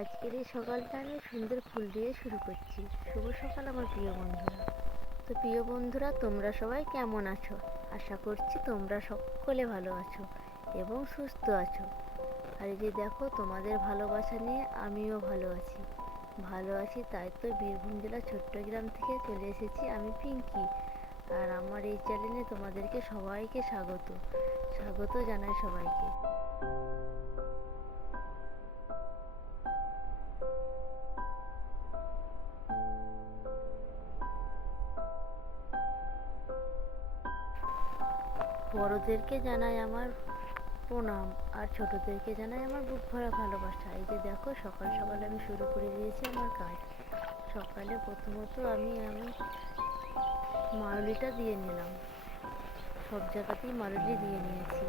আজকের এই সকালটা আমি সুন্দর ফুল দিয়ে শুরু করছি। শুভ সকাল আমার প্রিয় বন্ধুরা। তো প্রিয় বন্ধুরা, তোমরা সবাই কেমন আছো? আশা করছি তোমরা সকলে ভালো আছো এবং সুস্থ আছো। আর এই যে দেখো, তোমাদের ভালোবাসা নিয়ে আমিও ভালো আছি। তাই তো বীরভূম জেলার ছোট্ট গ্রাম থেকে চলে এসেছি আমি, পিঙ্কি। আর আমার এই চ্যানেলে তোমাদেরকে সবাইকে স্বাগত জানাই সবাইকে। বড়দেরকে জানাই আমার প্রণাম, আর ছোটদেরকে জানাই আমার বুক ভরা ভালোবাসা। এই যে দেখো, সকাল সকাল আমি শুরু করে দিয়েছি আমার কাজ। সকালে প্রথমত আমি মারুলিটা দিয়ে নিলাম। সব জায়গাতেই মারুলি দিয়ে নিয়েছি।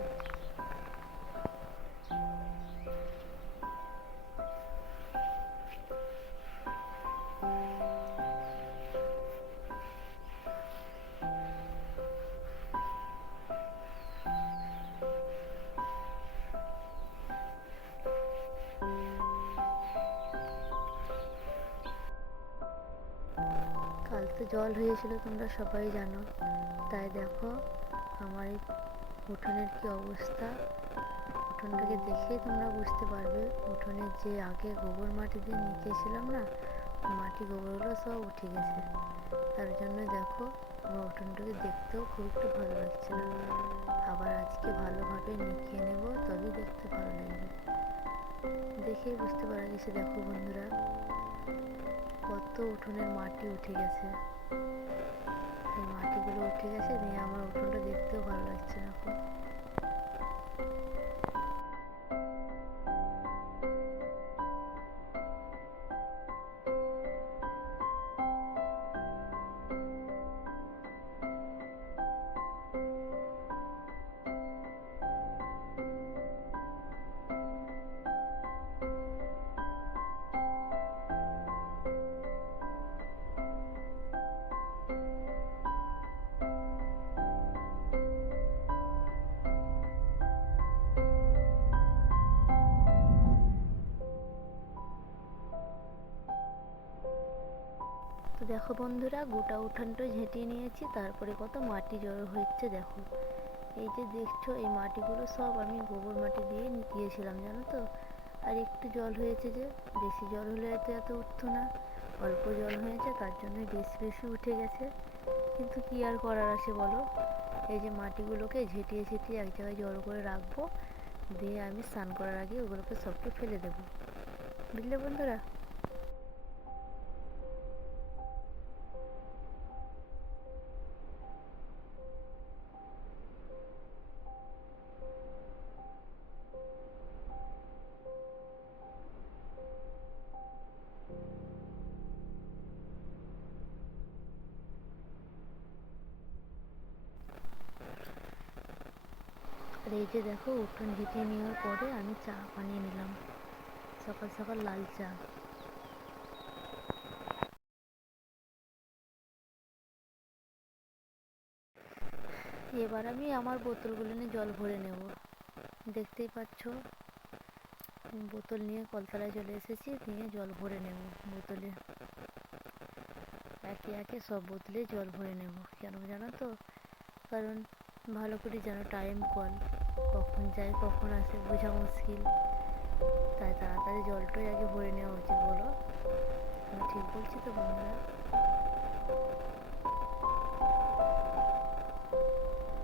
কাল তো জল হয়েছিল, তোমরা সবাই জানো। তাই দেখো আমার এই উঠোনের কি অবস্থা। উঠোনটাকে দেখেই তোমরা বুঝতে পারবে, উঠোনের যে আগে গোবর মাটি দিয়ে নিকেছিলাম না, মাটি গোবরগুলো সব উঠে গেছে। তার জন্য দেখো আমার উঠোনটাকে দেখতেও খুব একটু ভালো লাগছে না। আবার আজকে ভালোভাবে নিকিয়ে নেব, তবেই দেখতে ভালো লাগবে। দেখেই বুঝতে পারা গেছে। দেখো বন্ধুরা, কত উঠোনের মাটি উঠে গেছে। এই মাটিগুলো উঠে গেছে, নিয়ে আমার উঠোনটা দেখতেও ভালো লাগছে না খুব। তো দেখো বন্ধুরা, গোটা উঠানটা ঝেঁটিয়ে নিয়েছি, তারপরে কত মাটি জড়ো হচ্ছে দেখো। এই যে দেখছো, এই মাটিগুলো সব আমি গোবর মাটি দিয়ে নিকিয়েছিলাম, জানো তো। আর একটু জল হয়েছে, যে বেশি জল হলে তো এত উঠতো না। অল্প জল হয়েছে, তার জন্য বেশি বেশি উঠে গেছে। কিন্তু কি আর করার আছে বলো। এই যে মাটিগুলোকে ঝেঁটিয়ে ঝেঁটিয়ে এক জায়গায় জড়ো করে রাখবো, দিয়ে আমি স্নান করার আগে ওগুলোকে সবকে ফেলে দেবো। বুঝলে বন্ধুরা? আর এই যে দেখো, উঠোন ঝেঁটিয়ে নেওয়ার পরে আমি চা বানিয়ে নিলাম, সকাল সকাল লাল চা। এবার আমি আমার বোতলগুলো নিয়ে জল ভরে নেব। দেখতেই পাচ্ছ, বোতল নিয়ে কলতলায় চলে এসেছি, নিয়ে জল ভরে নেব বোতলে। একে একে সব বোতলে জল ভরে নেব। কেন জানো তো? কারণ ভালো করে জানো, টাইম কল কখন যায় কখন আসে বোঝা মুশকিল। তাই তাড়াতাড়ি জলটাই আগে ভরে নেওয়া উচিত, বলো? আমি ঠিক বলছি তো বন্ধুরা?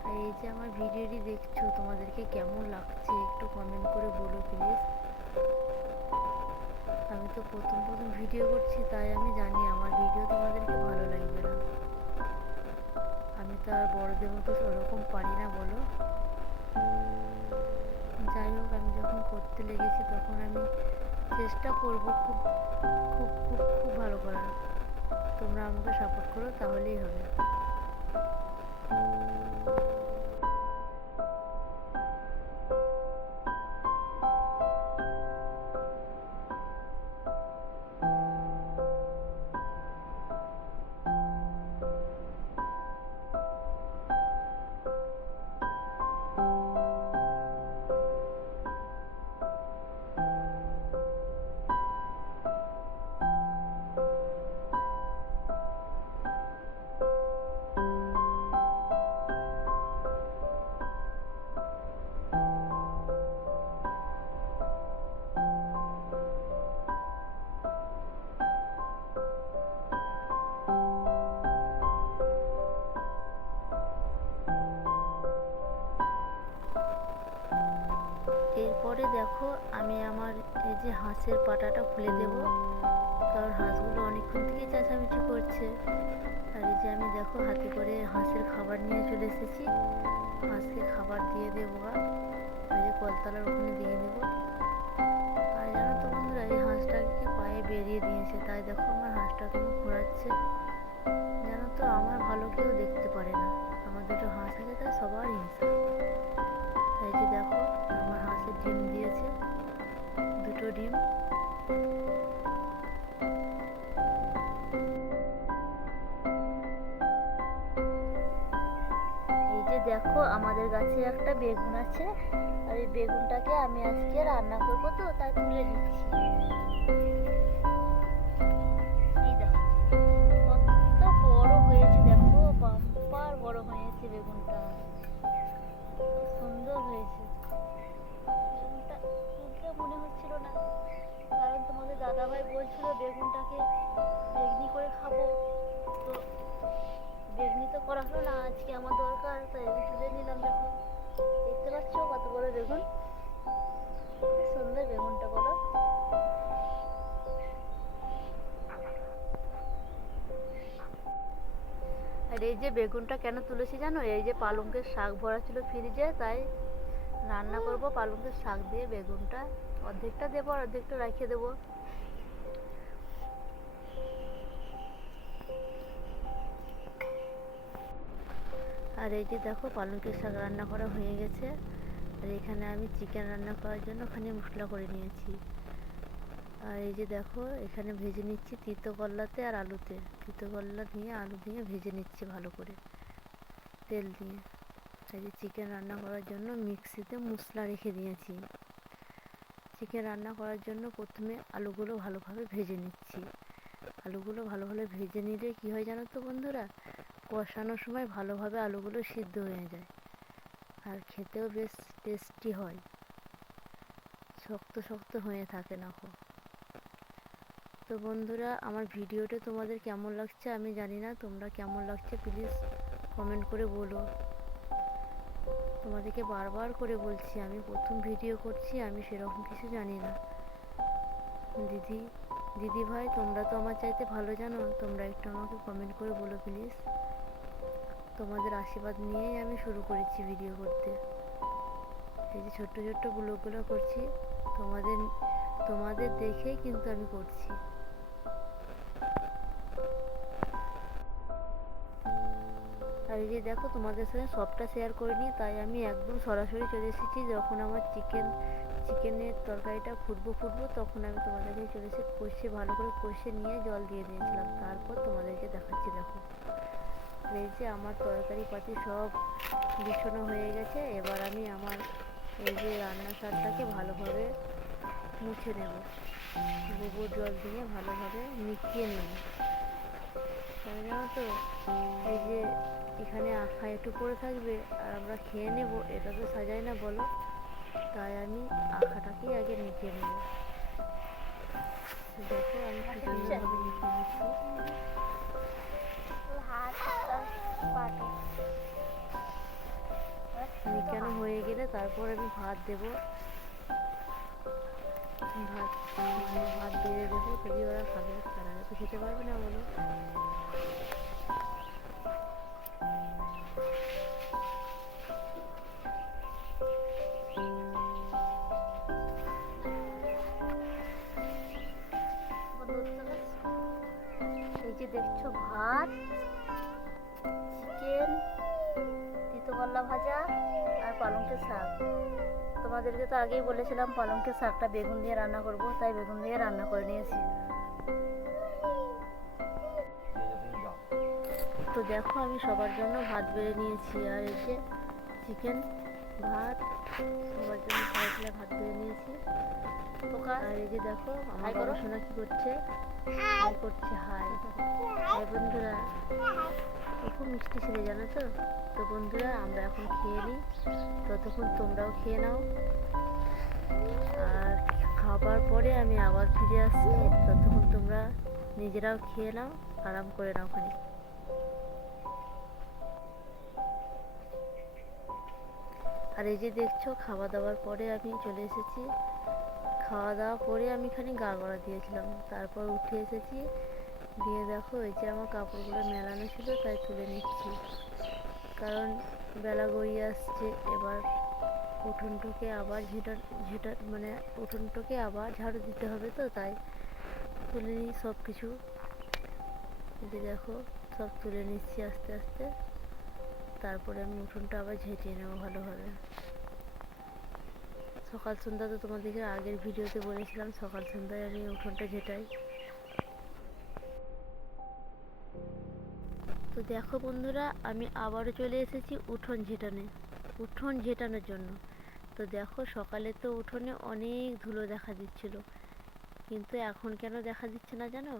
আর এই যে আমার ভিডিওটি দেখছো, তোমাদেরকে কেমন লাগছে একটু কমেন্ট করে বলো প্লিজ। আমি তো প্রথম প্রথম ভিডিও করছি, তাই আমি জানি আমার ভিডিও তোমাদেরকে ভালো লাগবে না। আমি তো আর বড়দের মতো ওরকম পারি না, বলো? যাই হোক, আমি যখন করতে লেগেছি তখন আমি চেষ্টা করব খুব খুব খুব খুব ভালো করার। তোমরা আমাকে সাপোর্ট করো, তাহলেই হবে। দেখো আমি আমার এই যে হাঁসের পাটাটা খুলে দেব, কারণ হাঁসগুলো অনেকক্ষণ থেকে চেঁচামেচি করছে। আর এই যে আমি দেখো হাতে করে হাঁসের খাবার নিয়ে চলে এসেছি, হাঁসকে খাবার দিয়ে দেবো। ওই যে কলতলার ওখানে দিয়ে দেবো। আর জানো তো বন্ধুরা, এই হাঁসটাকে পায়ে বেরিয়ে দিয়েছে, তাই দেখো আমার হাঁসটা কেমন ঘোরাচ্ছে। জানো তো আমার ভালো কেউ দেখতে পারে না, আমার দুটো হাঁস আছে তাই সবার হিংসা। এই যে দেখো আমার হাঁসের ডিম দিয়েছে, দুটো ডিম। এই যে দেখো আমাদের গাছে একটা বেগুন আছে, আর এই বেগুনটাকে আমি আজকে রান্না করবো, তো তাই তুলে নিচ্ছি। এই দেখো কত বড় হয়েছে, দেখো বাম্পার বড় হয়েছে বেগুনটা, খুব সুন্দর হয়েছে। বেগুনটা তুলতে মনে হচ্ছিল না, কারণ তোমাদের দাদাভাই বলছিল বেগুনটাকে বেগনি করে খাবো, তো বেগনি তো করা হলো না, আজকে আমার দরকার তাই আমি তুলে নিলাম। দেখো দেখতে পাচ্ছ কত বড় বেগুন, খুব সুন্দর বেগুনটা, বলো। আর এই যে বেগুনটা কেন তুলেছি জানো, এই যে পালঙ্কের শাক ভরা ছিল ফ্রিজে, তাই রান্না করব পালঙ্কের শাক দিয়ে বেগুনটা। অর্ধেকটা দেবো আর অর্ধেকটা রেখে দেবো। আর এই যে দেখো পালঙ্কের শাক রান্না করা হয়ে গেছে। আর এখানে আমি চিকেন রান্না করার জন্য ওখানে মশলা করে নিয়েছি। আর এই যে দেখো এখানে ভেজে নিচ্ছি তিতো করলাতে আর আলুতে, তিতো করলা দিয়ে আলু দিয়ে ভেজে নিচ্ছি ভালো করে তেল দিয়ে। এই যে চিকেন রান্না করার জন্য মিক্সিতে মশলা রেখে দিয়েছি। চিকেন রান্না করার জন্য প্রথমে আলুগুলো ভালোভাবে ভেজে নিচ্ছি। আলুগুলো ভালোভাবে ভেজে নিলে কী হয় জানো তো বন্ধুরা, কষানোর সময় ভালোভাবে আলুগুলো সিদ্ধ হয়ে যায়, আর খেতেও বেশ টেস্টি হয়, শক্ত শক্ত হয়ে থাকে না খুব। তো বন্ধুরা আমার ভিডিওটা তোমাদের কেমন লাগছে আমি জানি না, তোমরা কেমন লাগছে প্লিজ কমেন্ট করে বলো। তোমাদেরকে বারবার করে বলছি আমি প্রথম ভিডিও করছি, আমি সেরকম কিছু জানি না। দিদি ভাই তোমরা তো আমার চাইতে ভালো জানো, তোমরা একটু আমাকে কমেন্ট করে বলো প্লিজ। তোমাদের আশীর্বাদ নিয়েই আমি শুরু করেছি ভিডিও করতে। এই যে ছোট্ট ছোট্ট ব্লগগুলো করছি, তোমাদের দেখেই কিন্তু আমি করছি। আর এই যে দেখো তোমাদের সাথে সবটা শেয়ার করিনি, তাই আমি একদম সরাসরি চলে এসেছি। যখন আমার চিকেনের তরকারিটা ফুটবো তখন আমি তোমাদেরকে চলে এসে কষে ভালো করে কষে নিয়ে জল দিয়ে দিয়েছিলাম, তারপর তোমাদেরকে দেখাচ্ছি। দেখো এই যে আমার তরকারি পাতি সব বিছানো হয়ে গেছে। এবার আমি আমার এই যে রান্নার শাকটাকে ভালোভাবে মুছে নেব, গোবর জল দিয়ে ভালোভাবে মিশিয়ে নেব। জানো তো এই যে এখানে আখা একটু পড়ে থাকবে আর আমরা খেয়ে নেব, এটা তো সাজায় না বলো, তাই আমি আখাটাকেই আগে মিশিয়ে নেব। দেখো আমি কি সুন্দরভাবে মিশিয়ে নিচ্ছি। মিশানো হয়ে গেলে তারপর আমি ভাত দেবো, ভাত বেড়ে দেবো, তবে ওরা খাবে, তারা তো খেতে পারবে না বলো। এই যে দেখছো ভাত, চিকেন, তিতো করলা ভাজা আর পালঙ্কের শাক। তোমাদেরকে তো আগেই বলেছিলাম পালঙ্কের শাকটা বেগুন দিয়ে রান্না করব, তাই বেগুন দিয়ে রান্না করে নিয়েছি। তো দেখো আমি সবার জন্য ভাত বেড়ে নিয়েছি, আর এই যে চিকেন ভাত সবার জন্য সবাই ভাত বেড়ে নিয়েছি। আর এই যে দেখো আমার পড়াশোনা কি করছে, হাই করছে, হাই হাই বন্ধুরা, খুব মিষ্টি ছেলে জানো তো। তো বন্ধুরা আমরা এখন খেয়ে নিই, ততক্ষণ তোমরাও খেয়ে নাও, আর খাবার পরে আমি আবার ফিরে আসছি, ততক্ষণ তোমরা নিজেরাও খেয়ে নাও, আরাম করে নাও খানিক। আর এই যে দেখছো খাওয়া দাওয়ার পরে আমি চলে এসেছি খাওয়া দাওয়া করে আমি খানিক গা গড়া দিয়েছিলাম, তারপর উঠে এসেছি। দিয়ে দেখো এই যে আমার কাপড়গুলো মেলানো ছিল তাই তুলে নিচ্ছি, কারণ বেলা গড়িয়ে আসছে। এবার উঠোনটাকে আবার মানে উঠোনটাকে আবার ঝাড়ু দিতে হবে, তো তাই তুলে নিই সব কিছু। যে দেখো সব তুলে নিচ্ছি আস্তে আস্তে, তারপরে আমি উঠোনটা আবার ঝেঁটিয়ে নেবো ভালোভাবে। সকাল সন্ধ্যা তো তোমাদেরকে আগের ভিডিওতে বলেছিলাম, সকাল সন্ধ্যায় আমি উঠোনটা ঝেঁটাই। তো দেখো বন্ধুরা, আমি আবারও চলে এসেছি উঠোন ঝেঁটানোর জন্য। তো দেখো সকালে তো উঠোনে অনেক ধুলো দেখা দিচ্ছিল, কিন্তু এখন কেন দেখা দিচ্ছে না জানো?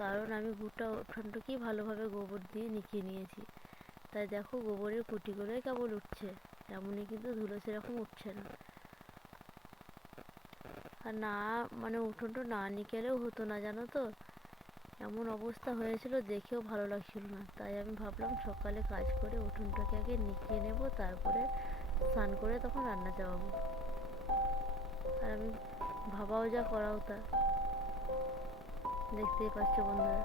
কারণ আমি গোটা উঠোনটাকেই ভালোভাবে গোবর দিয়ে নিকিয়ে নিয়েছি। তাই দেখো গোবরের কুটিগুলোই কেবল উঠছে, এমনই কিন্তু ধুলো সেরকম উঠছে না। আর না মানে উঠোনটা না নিকেলেও হতো না জানো তো, এমন অবস্থা হয়েছিল, দেখেও ভালো লাগছিল না। তাই আমি ভাবলাম সকালে কাজ করে উঠোনটাকে আগে নিকিয়ে নেব, তারপরে স্নান করে তখন রান্না চাপাবো। আর আমি ভাবাও যা করাও তা, দেখতেই পাচ্ছ বন্ধুরা।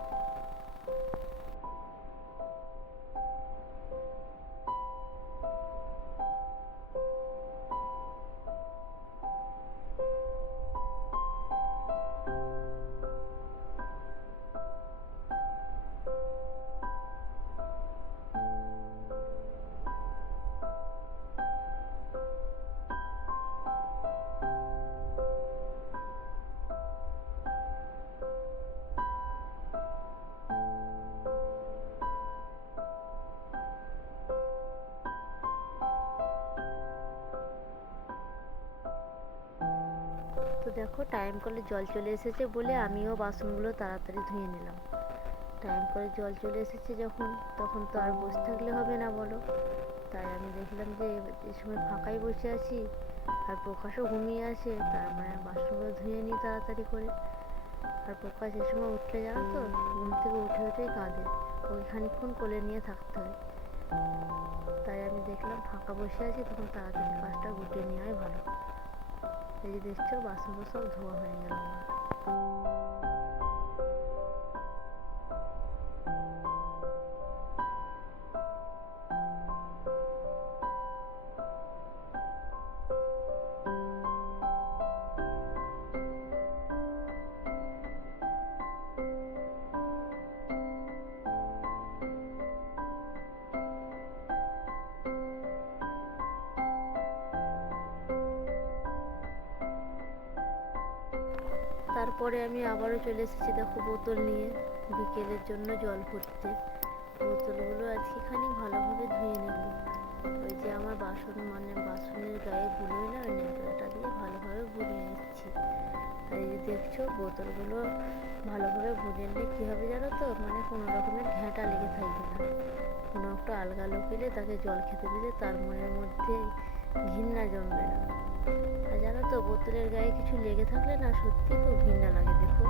তো দেখো টাইম কলে জল চলে এসেছে বলে আমিও বাসনগুলো তাড়াতাড়ি ধুয়ে নিলাম। টাইম করে জল চলে এসেছে যখন, তখন তো আর বসে থাকলে হবে না বলো। তাই আমি দেখলাম যে এই সময় ফাঁকাই বসে আছি আর প্রকাশও ঘুমিয়ে আছে, তার মানে বাসনগুলো ধুয়ে নিই তাড়াতাড়ি করে। আর প্রকাশ এ সময় উঠলে জানো তো, ঘুম থেকে উঠে উঠেই কাঁদে, ওকে খানিকক্ষণ কোলে নিয়ে থাকতে হয়। তাই আমি দেখলাম ফাঁকা বসে আছি, তখন তাড়াতাড়ি কাজটা গুটিয়ে নেওয়াই ভালো। এই যে দেখছো বাসনগুলো সব ধোয়া হয়ে গেল আমার। তারপরে আমি আবারও চলে এসেছি দেখো বোতল নিয়ে বিকেলের জন্য জল ভরতে। বোতলগুলো আজকে খানিক ভালোভাবে ধুয়ে নেব। ওই যে আমার বাসনের গায়ে বুলোই না, ওই ন্যাকড়াটা দিয়ে ভালোভাবে বুলিয়ে নিচ্ছি। আর এই যে দেখছো বোতলগুলো ভালোভাবে বুলিয়ে নিলে কী হবে জানো তো, মানে কোনো রকমের ঘ্যাঁটা লেগে থাকবে না। কোনো একটা আলগা লোক এলে তাকে জল খেতে দিলে তার মনের মধ্যে ঘৃণা জন্মে না। আর জানো তো বোতলের গায়ে কিছু লেগে থাকলে না সত্যি খুব ঘৃণা লাগে দেখো।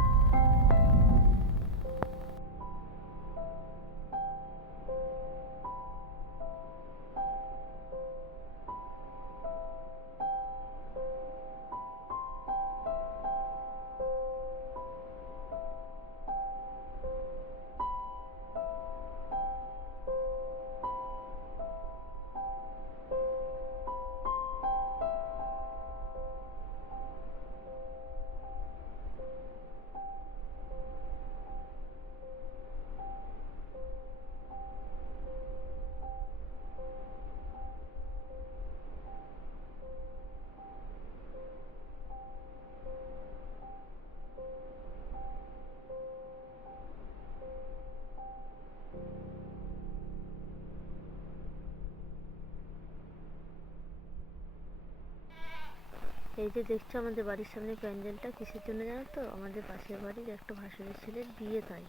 এই যে দেখছো আমাদের বাড়ির সামনে প্যান্ডেলটা কিসের জন্য জানো তো, আমাদের পাশের বাড়ির একটা ভাসুরের ছেলের বিয়ে। তাই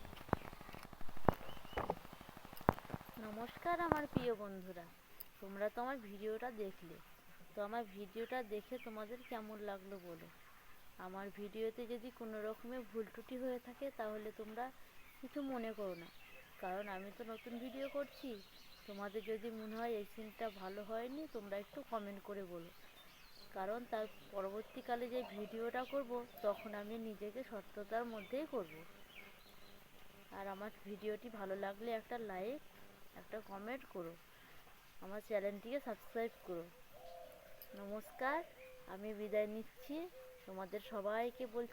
নমস্কার আমার প্রিয় বন্ধুরা, তোমরা তো আমার ভিডিওটা দেখলে। তো আমার ভিডিওটা দেখে তোমাদের কেমন লাগলো বলো। আমার ভিডিওতে যদি কোনো রকমের ভুল ত্রুটি হয়ে থাকে তাহলে তোমরা কিছু মনে করো না, কারণ আমি তো নতুন ভিডিও করছি। তোমাদের যদি মনে হয় এই সিনটা ভালো হয়নি, তোমরা একটু কমেন্ট করে বলো। কারণ তার পরবর্তীকালে যে ভিডিওটা করব তখন আমি নিজেকে সত্যতার মধ্যেই করব। আর আমার ভিডিওটি ভালো লাগলে একটা লাইক, একটা কমেন্ট করো, আমার চ্যানেলটিকে সাবস্ক্রাইব করো। নমস্কার, আমি বিদায় নিচ্ছি। তোমাদের সবাইকে বলছি